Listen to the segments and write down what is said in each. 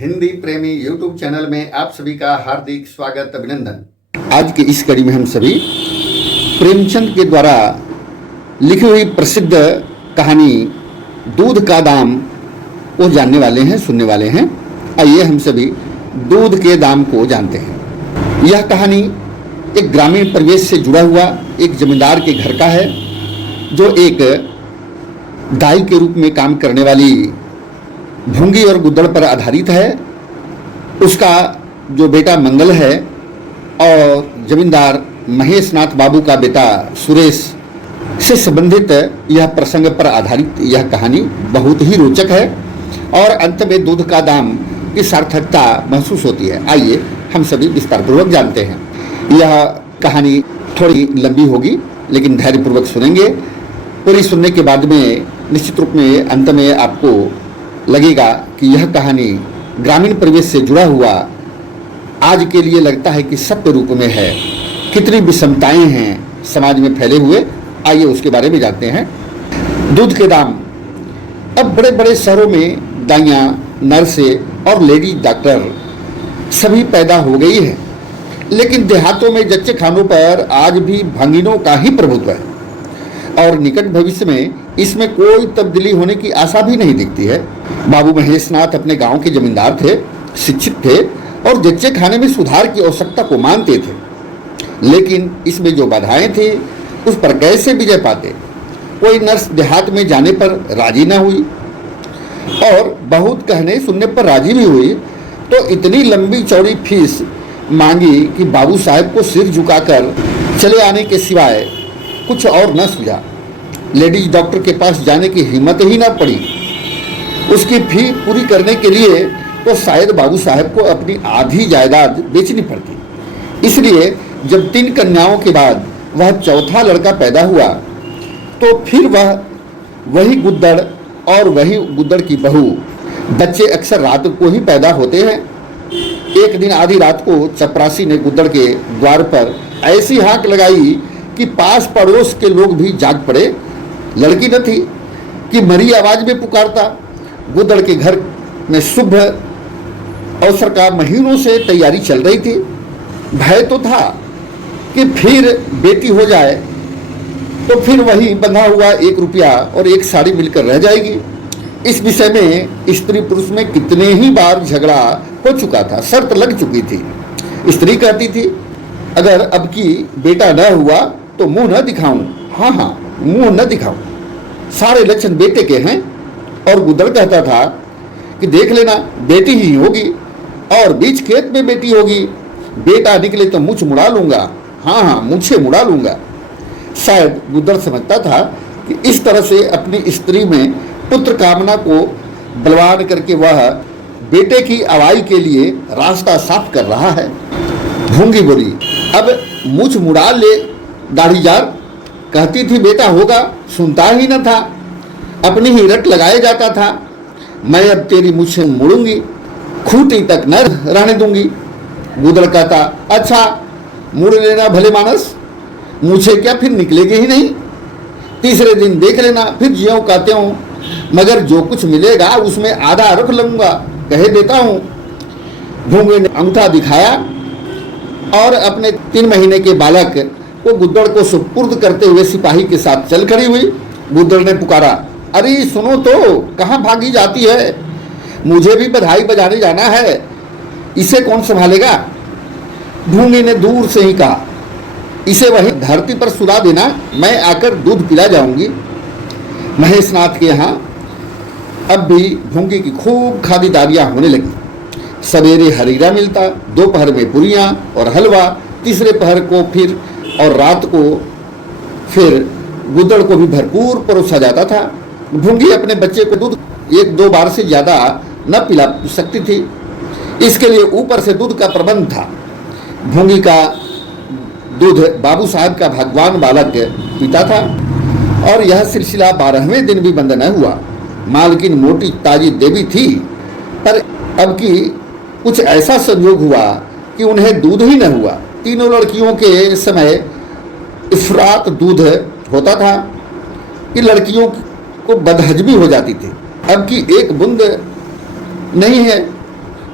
हिंदी प्रेमी YouTube channel में आप सभी का हार्दिक स्वागत अभिनंदन। आज की इस कड़ी में हम सभी प्रेमचंद के द्वारा लिखी हुई प्रसिद्ध कहानी दूध का दाम को जानने वाले हैं, सुनने वाले हैं। आइए हम सभी दूध के दाम को जानते हैं। यह कहानी एक ग्रामीण परिवेश से जुड़ा हुआ एक जमींदार के घर का है, जो एक दाई के रूप में काम करने वाली भूंगी और गुद्दड़ पर आधारित है। उसका जो बेटा मंगल है और जमींदार महेश नाथ बाबू का बेटा सुरेश से संबंधित यह प्रसंग पर आधारित यह कहानी बहुत ही रोचक है और अंत में दूध का दाम की सार्थकता महसूस होती है। आइए हम सभी विस्तारपूर्वक जानते हैं। यह कहानी थोड़ी लंबी होगी, लेकिन धैर्यपूर्वक सुनेंगे। पूरी सुनने के बाद में निश्चित रूप में अंत में आपको लगेगा कि यह कहानी ग्रामीण परिवेश से जुड़ा हुआ आज के लिए लगता है कि सत्य रूप में है। कितनी विषमताएं हैं समाज में फैले हुए, आइए उसके बारे में जानते हैं। दूध के दाम। अब बड़े बड़े शहरों में दाइयाँ, नर्सें और लेडीज डॉक्टर सभी पैदा हो गई है, लेकिन देहातों में जच्चे खानों पर आज भी भंगिनों का ही प्रभुत्व है और निकट भविष्य में इसमें कोई तब्दीली होने की आशा भी नहीं दिखती है। बाबू महेश नाथ अपने गांव के जमींदार थे, शिक्षित थे और जच्चे खाने में सुधार की आवश्यकता को मानते थे, लेकिन इसमें जो बाधाएं थी उस पर कैसे विजय पाते। कोई नर्स देहात में जाने पर राजी न हुई और बहुत कहने सुनने पर राजी भी हुई तो इतनी लंबी चौड़ी फीस मांगी कि बाबू साहब को सिर झुकाकर चले आने के सिवाय कुछ और न सूझा। लेडीज डॉक्टर के पास जाने की हिम्मत ही न पड़ी। उसकी फी पूरी करने के लिए तो शायद बाबू साहब को अपनी आधी जायदाद बेचनी पड़ती। इसलिए जब 3 कन्याओं के बाद वह चौथा लड़का पैदा हुआ तो फिर वह वही गुद्दड़ और वही गुद्दड़ की बहू। बच्चे अक्सर रात को ही पैदा होते हैं। एक दिन आधी रात को चपरासी ने गुद्दड़ के द्वार पर ऐसी हाँक लगाई कि पास पड़ोस के लोग भी जाग पड़े। लड़की न थी कि मरी आवाज में पुकारता। गुद्दड़ के घर में शुभ अवसर का महीनों से तैयारी चल रही थी। भय तो था कि फिर बेटी हो जाए तो फिर वही बंधा हुआ 1 रुपया और 1 साड़ी मिलकर रह जाएगी। इस विषय में स्त्री पुरुष में कितने ही बार झगड़ा हो चुका था, शर्त लग चुकी थी। स्त्री कहती थी अगर अब की बेटा न हुआ तो मुंह न दिखाऊं। हाँ, मुंह न दिखाऊं, सारे लक्षण बेटे के हैं। और गुद्दड़ कहता था कि देख लेना बेटी ही होगी और बीच खेत में बेटी होगी। बेटा निकले तो मुछ मुड़ा लूंगा। हाँ, मुझे मुड़ा लूंगा। शायद गुद्दड़ समझता था कि इस तरह से अपनी स्त्री में पुत्र कामना को बलवान करके वह बेटे की आवाई के लिए रास्ता साफ कर रहा है। भूंगी बोली अब मुछ मुड़ा ले दाढ़ीदार। कहती थी बेटा होगा, सुनता ही न था, अपनी ही रट लगाए जाता था। मैं अब तेरी मुझसे मुड़ूंगी, खूंटी तक न रहने दूंगी। गुद्दड़ कहता अच्छा मुड़ लेना भले मानस, मुझे क्या फिर निकलेगी ही नहीं। तीसरे दिन देख लेना, फिर ज्यों कहते हूँ, मगर जो कुछ मिलेगा उसमें आधा रख लूंगा, कहे देता हूँ। भूंगे ने अंगूठा दिखाया और अपने 3 महीने के बालक को गुद्दड़ को सुपुर्द करते हुए सिपाही के साथ चल खड़ी हुई। गुद्दड़ ने पुकारा अरे सुनो तो, कहाँ भागी जाती है? मुझे भी बधाई बजाने जाना है, इसे कौन संभालेगा? भूंगी ने दूर से ही कहा इसे वहीं धरती पर सुला देना, मैं आकर दूध पिला जाऊंगी। महेश नाथ के यहाँ अब भी भूंगी की खूब खातिरदारियां होने लगी। सवेरे हरीरा मिलता, दोपहर में पूरियां और हलवा, तीसरे पहर को फिर और रात को फिर गुद्दड़ को भी भरपूर परोसा जाता था। भूंगी अपने बच्चे को दूध 1-2 बार से ज़्यादा न पिला सकती थी, इसके लिए ऊपर से दूध का प्रबंध था। भूंगी का दूध बाबू साहब का भगवान बालक पीता था और यह सिलसिला 12वें दिन भी बंद न हुआ। मालकिन मोटी ताजी देवी थी, पर अब की कुछ ऐसा संयोग हुआ कि उन्हें दूध ही न हुआ। तीनों लड़कियों के समय इफरात दूध होता था कि लड़कियों को बदहजमी हो जाती थी। अब की एक बूंद नहीं है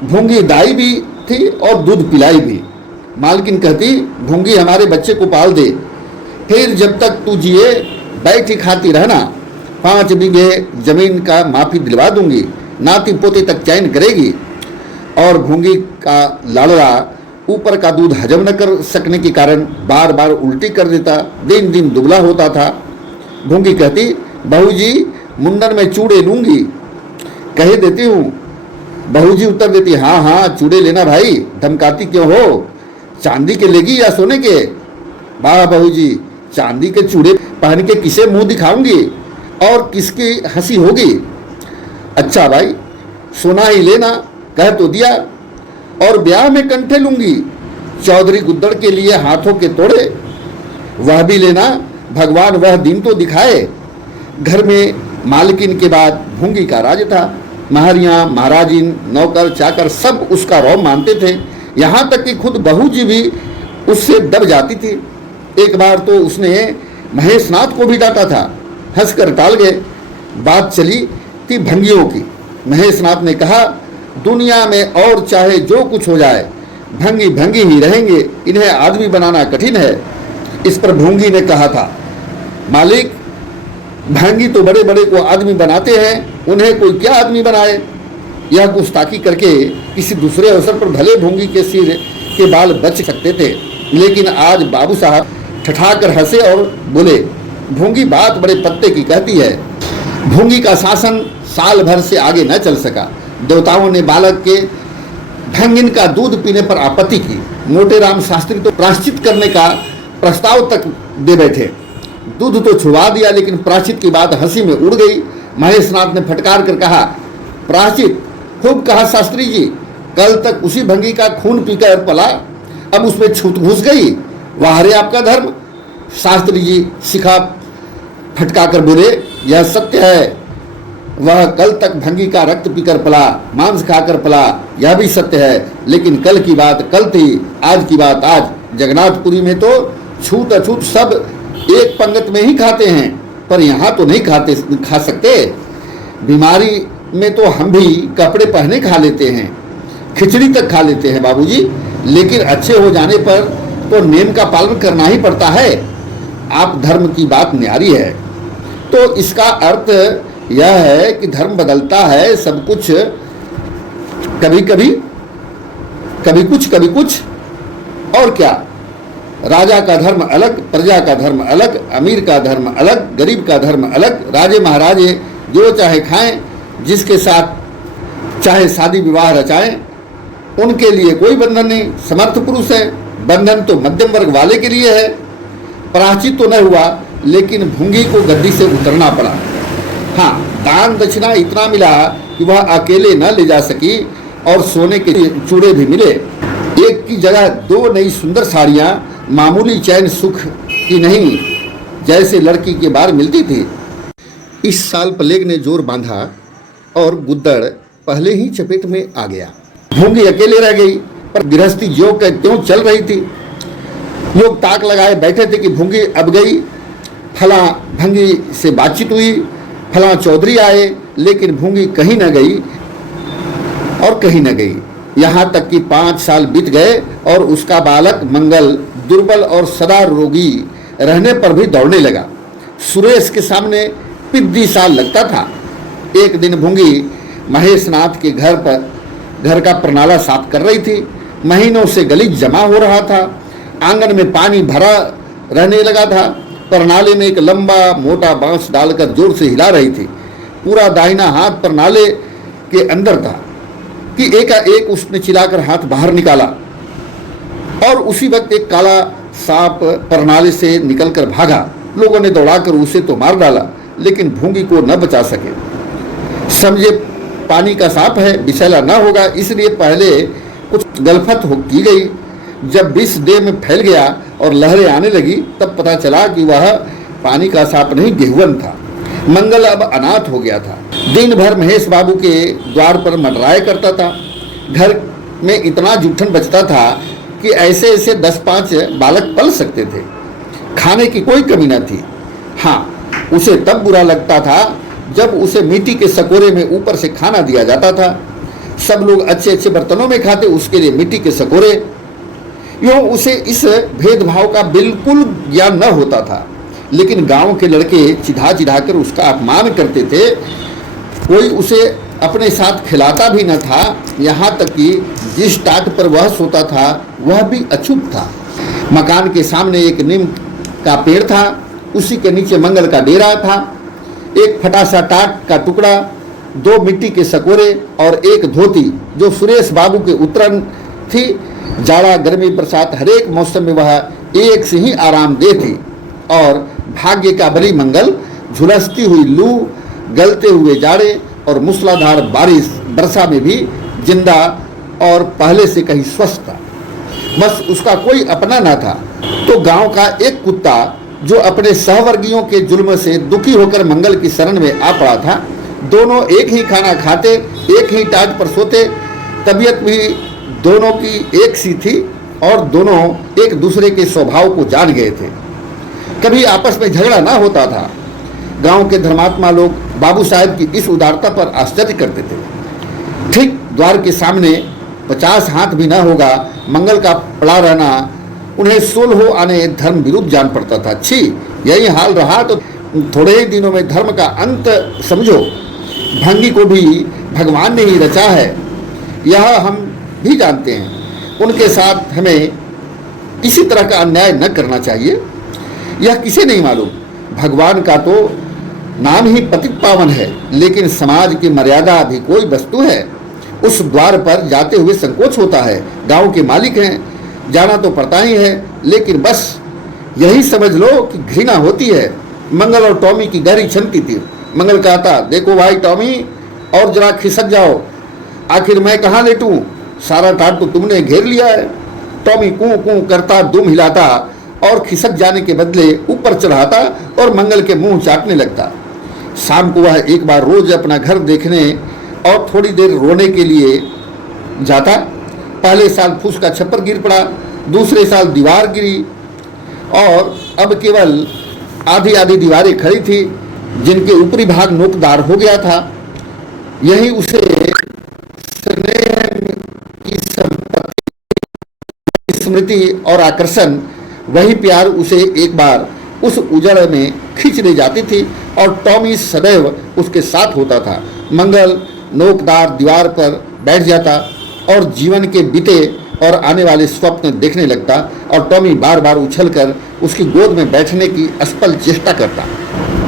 भूंगी दाई भी थी और दूध पिलाई भी। मालकिन कहती, भूंगी हमारे बच्चे को पाल दे, फिर जब तक तू जिए बैठी खाती रहना, 5 बीघे जमीन का माफी दिलवा दूंगी, नाती पोते तक चैन करेगी। और भूंगी का लाड़वा ऊपर का दूध हजम न कर सकने के कारण बार बार उल्टी कर देता, दिन दिन दुबला होता था। भूंगी कहती, बहू जी मुंडन में चूड़े लूंगी, कह देती हूँ। बहू जी उत्तर देती, हाँ हाँ चूड़े लेना भाई, धमकाती क्यों हो, चांदी के लेगी या सोने के? वाह बहू जी, चांदी के चूड़े पहन के किसे मुंह दिखाऊंगी और किसकी हंसी होगी? अच्छा भाई सोना ही लेना, कह तो दिया। और ब्याह में कंठे लूंगी, चौधरी गुद्दड़ के लिए हाथों के तोड़े, वह भी लेना, भगवान वह दिन तो दिखाए। घर में मालकिन के बाद भूंगी का राज था। महरियां, महाराजिन, नौकर चाकर सब उसका रौब मानते थे। यहाँ तक कि खुद बहू जी भी उससे दब जाती थी। एक बार तो उसने महेशनाथ को भी डांटा था, हंसकर टाल गए। बात चली थी भंगियों की। महेशनाथ ने कहा, दुनिया में और चाहे जो कुछ हो जाए, भंगी भंगी ही रहेंगे, इन्हें आदमी बनाना कठिन है। इस पर भूंगी ने कहा था, मालिक भंगी तो बड़े बड़े को आदमी बनाते हैं, उन्हें कोई क्या आदमी बनाए। यह गुस्ताखी करके किसी दूसरे अवसर पर भले भूंगी के सिर के बाल बच सकते थे, लेकिन आज बाबू साहब ठठाकर हंसे और बोले, भूंगी बात बड़े पत्ते की कहती है। भूंगी का शासन साल भर से आगे न चल सका। देवताओं ने बालक के भंगिन का दूध पीने पर आपत्ति की। मोटे राम शास्त्री तो प्रायश्चित करने का प्रस्ताव तक दे बैठे। दूध तो छुड़वा दिया, लेकिन प्रायश्चित की बात हंसी में उड़ गई। महेशनाथ ने फटकार कर कहा, प्रायश्चित खूब कहा शास्त्री जी, कल तक उसी भंगी का खून पीकर पला, अब उसमें छूत घुस गई। वाह रे आपका धर्म। शास्त्री जी शिखा फटका कर बोले, यह सत्य है, वह कल तक भंगी का रक्त पीकर पला, मांस खाकर पला, यह भी सत्य है, लेकिन कल की बात कल थी, आज की बात आज। जगन्नाथपुरी में तो छूत अछूत सब एक पंगत में ही खाते हैं, पर यहाँ तो नहीं खा सकते। बीमारी में तो हम भी कपड़े पहने खा लेते हैं, खिचड़ी तक खा लेते हैं बाबूजी, लेकिन अच्छे हो जाने पर तो नियम का पालन करना ही पड़ता है। आप धर्म की बात न्यारी है। तो इसका अर्थ यह है कि धर्म बदलता है, सब कुछ, कभी कभी कभी कुछ और क्या। राजा का धर्म अलग, प्रजा का धर्म अलग, अमीर का धर्म अलग, गरीब का धर्म अलग। राजे महाराजे जो चाहे खाएं, जिसके साथ चाहे शादी विवाह रचाएं, उनके लिए कोई बंधन नहीं। समर्थ पुरुष है, बंधन तो मध्यम वर्ग वाले के लिए है। प्रायश्चित तो न हुआ, लेकिन भूंगी को गद्दी से उतरना पड़ा। हाँ, दान दक्षिणा इतना मिला कि वह अकेले न ले जा सकी और सोने के चूड़े भी मिले। एक की जगह 2 नई सुंदर साड़ियाँ, मामूली चैन सुख की नहीं, जैसे लड़की के बार मिलती थी। इस साल प्लेग ने जोर बांधा और गुद्दड़ पहले ही चपेट में आ गया। भूंगी अकेले रह गई, पर गृहस्थी ज्यों का त्यों चल रही थी। लोग ताक लगाए बैठे थे कि भूंगी अब गई। फला भंगी से बातचीत हुई, फला चौधरी आए, लेकिन भूंगी कहीं न गई और कहीं न गई। यहाँ तक कि 5 साल बीत गए और उसका बालक मंगल दुर्बल और सदा रोगी रहने पर भी दौड़ने लगा। सुरेश के सामने पिद्दी साल लगता था। एक दिन भूंगी महेशनाथ के घर का प्रनाला साफ कर रही थी। महीनों से गलीच जमा हो रहा था। आंगन में पानी भरा रहने लगा था। प्रनाले में एक लंबा मोटा बांस डालकर जोर से हिला रही थी। पूरा दाहिना हाथ प्रनाले के अंदर था कि एकाएक उसने चिल्लाकर हाथ बाहर निकाला और उसी वक्त एक काला सांप प्रनाले से निकलकर भागा। लोगों ने दौड़ाकर उसे तो मार डाला, लेकिन भूंगी को न बचा सके। समझे पानी का सांप है, विषैला न होगा, इसलिए पहले कुछ गलफत की गई। जब विष देह में फैल गया और लहरें आने लगी, तब पता चला कि वह पानी का सांप नहीं, गेहुअन था। मंगल अब अनाथ हो गया था। दिन भर महेश बाबू के द्वार पर मंडराया करता था। घर में इतना जूठन बचता था कि ऐसे ऐसे 10-5 बालक पल सकते थे। खाने की कोई कमी न थी। हाँ, उसे तब बुरा लगता था जब उसे मिट्टी के सकोरे में ऊपर से खाना दिया जाता था। सब लोग अच्छे अच्छे बर्तनों में खाते, उसके लिए मिट्टी के सकोरे। यूँ उसे इस भेदभाव का बिल्कुल ज्ञान न होता था, लेकिन गांव के लड़के चिढ़ा चिढ़ा कर उसका अपमान करते थे। कोई उसे अपने साथ खिलाता भी न था, यहाँ तक कि जिस टाट पर वह सोता था वह भी अछूत था। मकान के सामने एक नीम का पेड़ था, उसी के नीचे मंगल का डेरा था। एक फटा सा टाट का टुकड़ा, 2 मिट्टी के सकोरे और एक धोती जो सुरेश बाबू के उतरन थी। जाड़ा गर्मी बरसात हरेक मौसम में वह एक से ही आरामदेह थी। और भाग्य का भली मंगल झुलसती हुई लू, गलते हुए जाड़े और मूसलाधार बारिश वर्षा में भी जिंदा और पहले से कहीं स्वस्थ था। बस उसका कोई अपना ना था। तो गांव का एक कुत्ता जो अपने सहवर्गियों के जुल्म से दुखी होकर मंगल की शरण में आ पड़ा था। दोनों एक ही खाना खाते, एक ही टाट पर सोते, तबीयत भी दोनों की एक सी थी और दोनों एक दूसरे के स्वभाव को जान गए थे। कभी आपस में झगड़ा ना होता था। गांव के धर्मात्मा लोग बाबू साहब की इस उदारता पर आश्चर्य करते थे। ठीक द्वार के सामने 50 हाथ भी ना होगा मंगल का पड़ा रहना उन्हें 16 आने धर्म विरुद्ध जान पड़ता था। छी, यही हाल रहा तो थोड़े ही दिनों में धर्म का अंत समझो। भंगी को भी भगवान ने ही रचा है, यह हम भी जानते हैं। उनके साथ हमें किसी तरह का अन्याय न करना चाहिए। यह किसे नहीं मालूम, भगवान का तो नाम ही पतित पावन है, लेकिन समाज की मर्यादा भी कोई वस्तु है। उस द्वार पर जाते हुए संकोच होता है। गांव के मालिक हैं, जाना तो पड़ता ही है, लेकिन बस यही समझ लो कि घृणा होती है। मंगल और टॉमी की गहरी छनती थी। मंगल कहता, देखो भाई टॉमी, और जरा खिसक जाओ, आखिर मैं कहाँ लेटूं, सारा टाट तो तुमने घेर लिया है। टॉमी कूं कूं करता दुम हिलाता और खिसक जाने के बदले ऊपर चढ़ाता और मंगल के मुंह चाटने लगता। शाम को वह एक बार रोज अपना घर देखने और थोड़ी देर रोने के लिए जाता। पहले साल फूस का छप्पर गिर पड़ा, दूसरे साल दीवार गिरी और अब केवल आधी आधी दीवारें खड़ी थी, जिनके ऊपरी भाग नोकदार हो गया था। यही उसे स्नेह की संपत्ति, स्मृति और आकर्षण, वही प्यार उसे एक बार उस उजड़ में खींच ले जाती थी और टॉमी सदैव उसके साथ होता था। मंगल नोकदार दीवार पर बैठ जाता और जीवन के बीते और आने वाले स्वप्न देखने लगता और टॉमी बार बार उछलकर उसकी गोद में बैठने की असफल चेष्टा करता।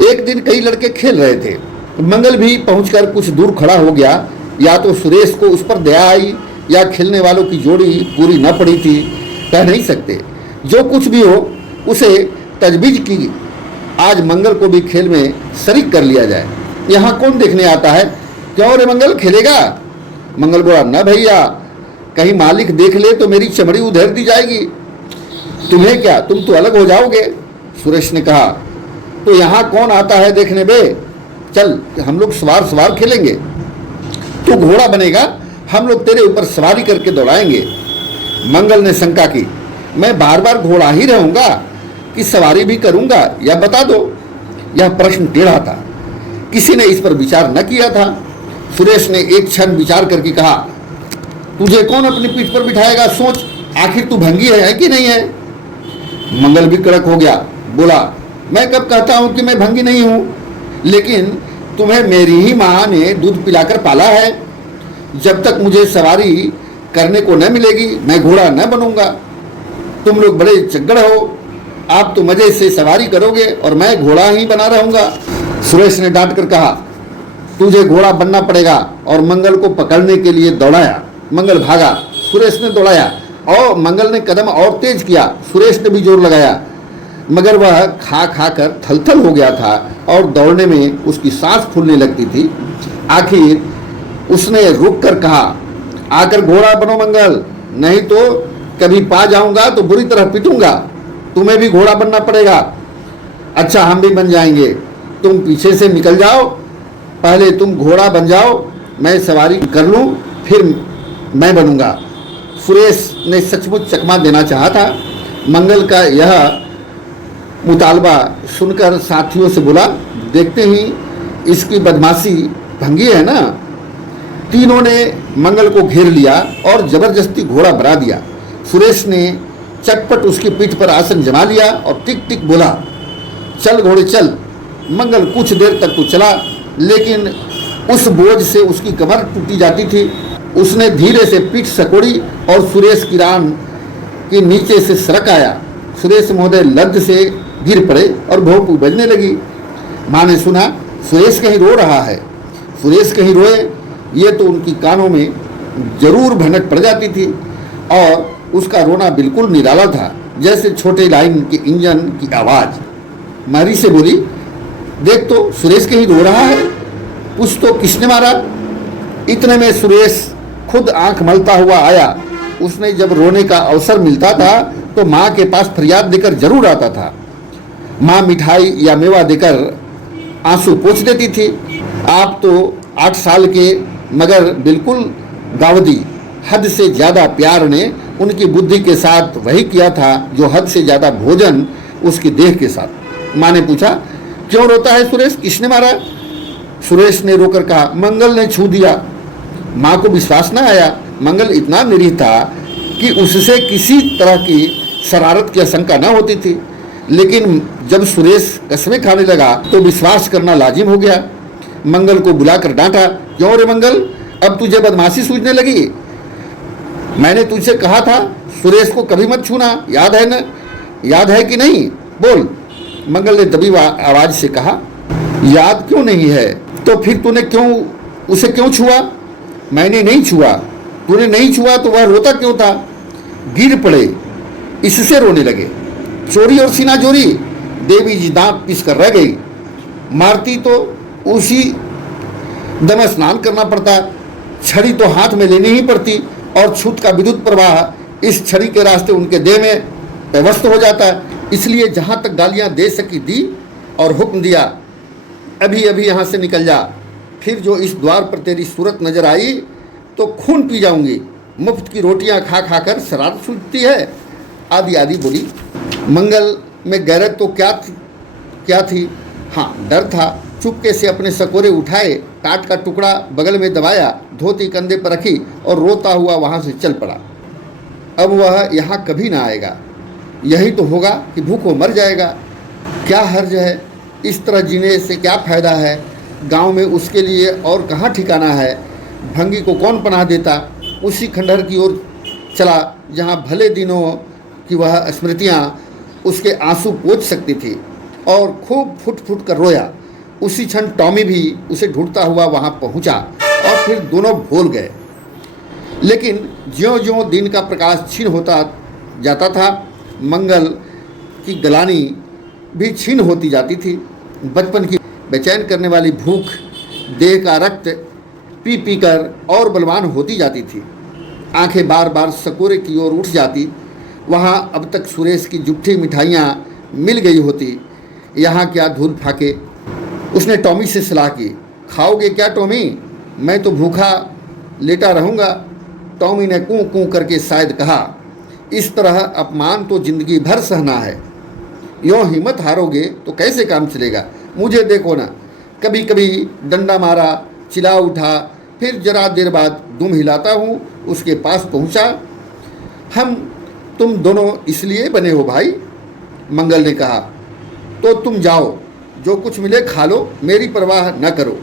एक दिन कई लड़के खेल रहे थे। मंगल भी पहुंचकर कुछ दूर खड़ा हो गया। या तो सुरेश को उस पर दया आई या खेलने वालों की जोड़ी पूरी न पड़ी थी, कह नहीं सकते। जो कुछ भी हो, उसे तजवीज़ की आज मंगल को भी खेल में शरीक कर लिया जाए। यहाँ कौन देखने आता है? क्यों रे मंगल, खेलेगा? मंगल बोला, न भैया, कहीं मालिक देख ले तो मेरी चमड़ी उधेड़ दी जाएगी। तुम्हें क्या, तुम तो अलग हो जाओगे। सुरेश ने कहा, तो यहाँ कौन आता है देखने बे? चल हम लोग सवार खेलेंगे। तू घोड़ा बनेगा, हम लोग तेरे ऊपर सवारी करके दौड़ाएंगे। मंगल ने शंका की, मैं बार बार घोड़ा ही रहूंगा कि सवारी भी करूंगा, या बता दो। यह प्रश्न टेढ़ा था, किसी ने इस पर विचार न किया था। सुरेश ने एक क्षण विचार करके कहा, तुझे कौन अपनी पीठ पर बिठाएगा, सोच, आखिर तू भंगी है कि नहीं है? मंगल भी कड़क हो गया, बोला, मैं कब कहता हूं कि मैं भंगी नहीं हूं, लेकिन तुम्हें मेरी ही माँ ने दूध पिलाकर पाला है। जब तक मुझे सवारी करने को न मिलेगी मैं घोड़ा न बनूंगा। तुम लोग बड़े चगड़ हो, आप तो मजे से सवारी करोगे और मैं घोड़ा ही बना रहूंगा। सुरेश ने डांट कर कहा, तुझे घोड़ा बनना पड़ेगा, और मंगल को पकड़ने के लिए दौड़ाया। मंगल भागा, सुरेश ने दौड़ाया और मंगल ने कदम और तेज किया। सुरेश ने भी जोर लगाया, मगर वह खा खा कर थलथल हो गया था और दौड़ने में उसकी सांस फूलने लगती थी। आखिर उसने रुक कर कहा, आकर घोड़ा बनो मंगल, नहीं तो कभी पा जाऊंगा तो बुरी तरह पीटूंगा। तुम्हें भी घोड़ा बनना पड़ेगा। अच्छा, हम भी बन जाएंगे, तुम पीछे से निकल जाओ, पहले तुम घोड़ा बन जाओ, मैं सवारी कर लूँ, फिर मैं बनूंगा। सुरेश ने सचमुच चकमा देना चाहा था। मंगल का यह मुतालबा सुनकर साथियों से बोला, देखते ही इसकी बदमाशी भंगी है ना। तीनों ने मंगल को घेर लिया और जबरदस्ती घोड़ा बना दिया। सुरेश ने चटपट उसकी पीठ पर आसन जमा लिया और टिक टिक बोला, चल घोड़े चल। मंगल कुछ देर तक तो चला, लेकिन उस बोझ से उसकी कमर टूटी जाती थी। उसने धीरे से पीठ सकोड़ी और सुरेश की रान के नीचे से सरक आया। सुरेश महोदय लद्द से गिर पड़े और भोंपू बजने लगी। माँ ने सुना सुरेश कहीं रो रहा है। सुरेश कहीं रोए, ये तो उनकी कानों में जरूर भनक पड़ जाती थी और उसका रोना बिल्कुल निराला था, जैसे छोटे लाइन के इंजन की आवाज़। मारी से बोली, देख तो सुरेश कहीं रो रहा है, पूछ तो किसने मारा। इतने में सुरेश खुद आंख मलता हुआ आया। उसने जब रोने का अवसर मिलता था तो माँ के पास फरियाद देकर जरूर आता था। माँ मिठाई या मेवा देकर आंसू पोंछ देती थी। आप तो 8 साल के मगर बिल्कुल गावदी। हद से ज़्यादा प्यार ने उनकी बुद्धि के साथ वही किया था जो हद से ज़्यादा भोजन उसकी देह के साथ। माँ ने पूछा, क्यों रोता है सुरेश, किसने मारा। सुरेश ने रोकर कहा, मंगल ने छू दिया। माँ को विश्वास न आया। मंगल इतना निरीह था कि उससे किसी तरह की शरारत की आशंका न होती थी, लेकिन जब सुरेश कसमें खाने लगा तो विश्वास करना लाजिम हो गया। मंगल को बुलाकर डांटा, क्यों रे मंगल, अब तुझे बदमाशी सूझने लगी। मैंने तुझसे कहा था सुरेश को कभी मत छूना, याद है न, याद है कि नहीं, बोल। मंगल ने दबी आवाज से कहा, याद क्यों नहीं है, तो फिर तूने उसे क्यों छुआ। मैंने नहीं छुआ। तूने नहीं छुआ तो वह रोता क्यों था। गिर पड़े, इससे रोने लगे। चोरी और सीना जोरी। देवी जी दांत पीस कर रह गई। मारती तो उसी दम स्नान करना पड़ता, छड़ी तो हाथ में लेनी ही पड़ती और छूत का विद्युत प्रवाह इस छड़ी के रास्ते उनके देह में व्यवस्थ हो जाता। इसलिए जहाँ तक गालियाँ दे सकी दी और हुक्म दिया, अभी अभी यहाँ से निकल जा, फिर जो इस द्वार पर तेरी सूरत नजर आई तो खून पी जाऊंगी। मुफ्त की रोटियां खा खा कर शरारत सूझती है, आदि आदि बोली। मंगल में गैरत तो क्या थी, हाँ डर था। चुपके से अपने सकोरे उठाए, टाट का टुकड़ा बगल में दबाया, धोती कंधे पर रखी और रोता हुआ वहाँ से चल पड़ा। अब वह यहाँ कभी ना आएगा। यही तो होगा कि भूखों मर जाएगा। क्या हर्ज है, इस तरह जीने से क्या फ़ायदा है। गांव में उसके लिए और कहाँ ठिकाना है। भंगी को कौन पनाह देता। उसी खंडहर की ओर चला जहाँ भले दिनों की वह स्मृतियाँ उसके आंसू पोंछ सकती थी और खूब फुट फुट कर रोया। उसी क्षण टॉमी भी उसे ढूंढता हुआ वहाँ पहुँचा और फिर दोनों भूल गए। लेकिन ज्यों ज्यों दिन का प्रकाश क्षीण होता जाता था, मंगल की गलानी भी क्षीण होती जाती थी। बचपन की बेचैन करने वाली भूख देह का रक्त पी पी कर और बलवान होती जाती थी। आंखें बार बार सकोरे की ओर उठ जाती। वहाँ अब तक सुरेश की जुट्ठी मिठाइयाँ मिल गई होती, यहाँ क्या धूल फाके। उसने टॉमी से सलाह की, खाओगे क्या टॉमी, मैं तो भूखा लेटा रहूँगा। टॉमी ने कूँ कूँ करके शायद कहा, इस तरह अपमान तो जिंदगी भर सहना है। यों हिम्मत हारोगे तो कैसे काम चलेगा। मुझे देखो ना, कभी कभी डंडा मारा, चिल्ला उठा, फिर जरा देर बाद दुम हिलाता हूँ, उसके पास पहुँचा। हम तुम दोनों इसलिए बने हो भाई, मंगल ने कहा। तो तुम जाओ, जो कुछ मिले खा लो, मेरी परवाह न करो।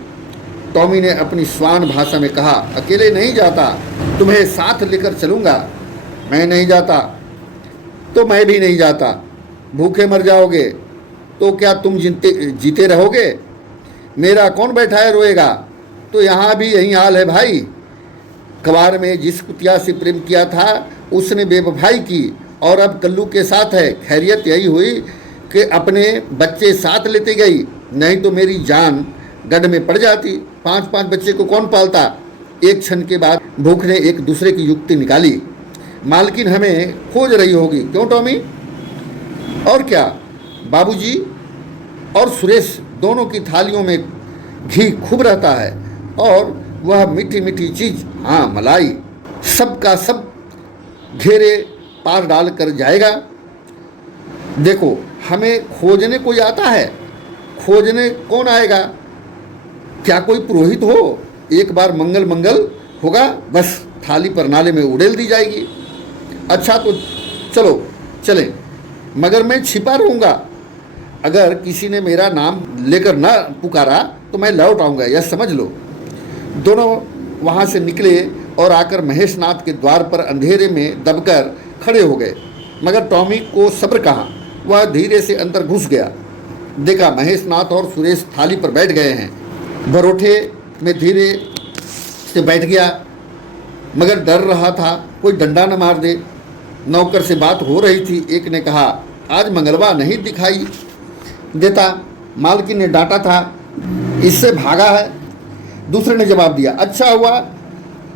टॉमी ने अपनी स्वान भाषा में कहा, अकेले नहीं जाता, तुम्हें साथ लेकर चलूँगा। मैं नहीं जाता तो मैं भी नहीं जाता। भूखे मर जाओगे तो क्या तुम जीते रहोगे। मेरा कौन बैठा है रोएगा। तो यहाँ भी यही हाल है भाई। कबार में जिस कुतिया से प्रेम किया था उसने बेवफाई की और अब कल्लू के साथ है। खैरियत यही हुई कि अपने बच्चे साथ लेते गई, नहीं तो मेरी जान गड्ढ में पड़ जाती। 5-5 बच्चे को कौन पालता। एक क्षण के बाद भूख ने एक दूसरे की युक्ति निकाली, मालकिन हमें खोज रही होगी, क्यों टॉमी। और क्या, बाबूजी और सुरेश दोनों की थालियों में घी खूब रहता है और वह मीठी मीठी चीज़, हाँ मलाई, सब का सब घेरे पार डाल कर जाएगा। देखो, हमें खोजने कोई आता है। खोजने कौन आएगा। क्या कोई पुरोहित हो एक बार मंगल मंगल होगा, बस थाली पर नाले में उड़ेल दी जाएगी। अच्छा तो चलो चलें, मगर मैं छिपा रहूँगा। अगर किसी ने मेरा नाम लेकर ना पुकारा तो मैं लौट आऊँगा, यह समझ लो। दोनों वहाँ से निकले और आकर महेशनाथ के द्वार पर अंधेरे में दबकर खड़े हो गए। मगर टॉमी को सब्र कहाँ, वह धीरे से अंदर घुस गया। देखा महेशनाथ और सुरेश थाली पर बैठ गए हैं। बरोठे में धीरे से बैठ गया, मगर डर रहा था कोई डंडा न मार दे। नौकर से बात हो रही थी। एक ने कहा, आज मंगलवार नहीं दिखाई देता, मालकिन ने डांटा था, इससे भागा है। दूसरे ने जवाब दिया, अच्छा हुआ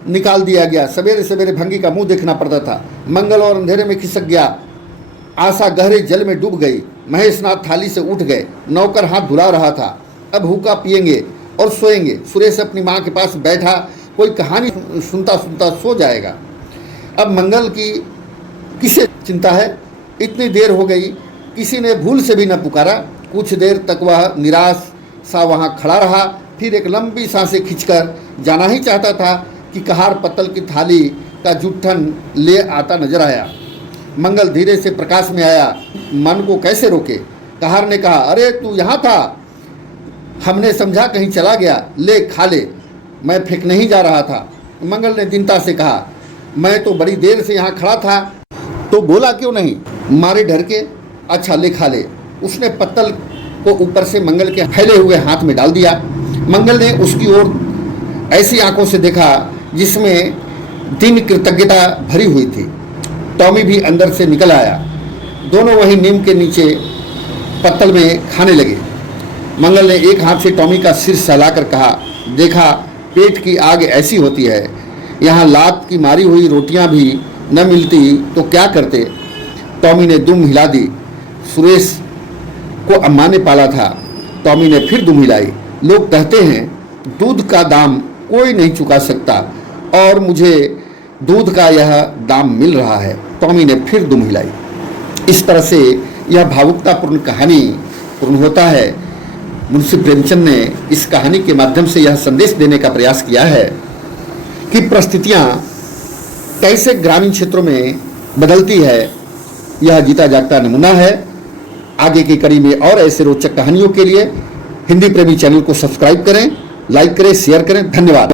निकाल दिया गया, सवेरे सवेरे भंगी का मुंह देखना पड़ता था। मंगल और अंधेरे में खिसक गया, आशा गहरे जल में डूब गई। महेशनाथ थाली से उठ गए। नौकर हाथ धुला रहा था। अब हुक्का पिएंगे और सोएंगे। सुरेश अपनी माँ के पास बैठा कोई कहानी सुनता सुनता सो जाएगा। अब मंगल की किसे चिंता है, इतनी देर हो गई, किसी ने भूल से भी न पुकारा। कुछ देर तक वह निराश सा वहाँ खड़ा रहा, फिर एक लंबी सांसें खींचकर जाना ही चाहता था कि कहार पत्तल की थाली का जुट्ठन ले आता नजर आया। मंगल धीरे से प्रकाश में आया, मन को कैसे रोके। कहार ने कहा, अरे तू यहाँ था, हमने समझा कहीं चला गया, ले खा ले, मैं फेंकने ही जा रहा था। मंगल ने दीनता से कहा, मैं तो बड़ी देर से यहाँ खड़ा था, तो बोला क्यों नहीं, मारे डर के। अच्छा ले खा ले। उसने पत्तल को ऊपर से मंगल के फैले हुए हाथ में डाल दिया। मंगल ने उसकी ओर ऐसी आंखों से देखा जिसमें दिन कृतज्ञता भरी हुई थी। टॉमी भी अंदर से निकल आया। दोनों वहीं नीम के नीचे पत्तल में खाने लगे। मंगल ने एक हाथ से टॉमी का सिर सहलाकर कहा, देखा पेट की आग ऐसी होती है, यहाँ लात की मारी हुई रोटियां भी न मिलती तो क्या करते। टॉमी ने दुम हिला दी। सुरेश को अम्मा ने पाला था। टॉमी ने फिर दुम हिलाई। लोग कहते हैं दूध का दाम कोई नहीं चुका सकता और मुझे दूध का यह दाम मिल रहा है। टॉमी ने फिर दुम हिलाई। इस तरह से यह भावुकतापूर्ण कहानी पूर्ण होता है। मुंशी प्रेमचंद ने इस कहानी के माध्यम से यह संदेश देने का प्रयास किया है कि परिस्थितियाँ कैसे ग्रामीण क्षेत्रों में बदलती है। यह जीता जागता नमूना है। आगे की कड़ी में और ऐसे रोचक कहानियों के लिए हिंदी प्रेमी चैनल को सब्सक्राइब करें, लाइक करें, शेयर करें। धन्यवाद।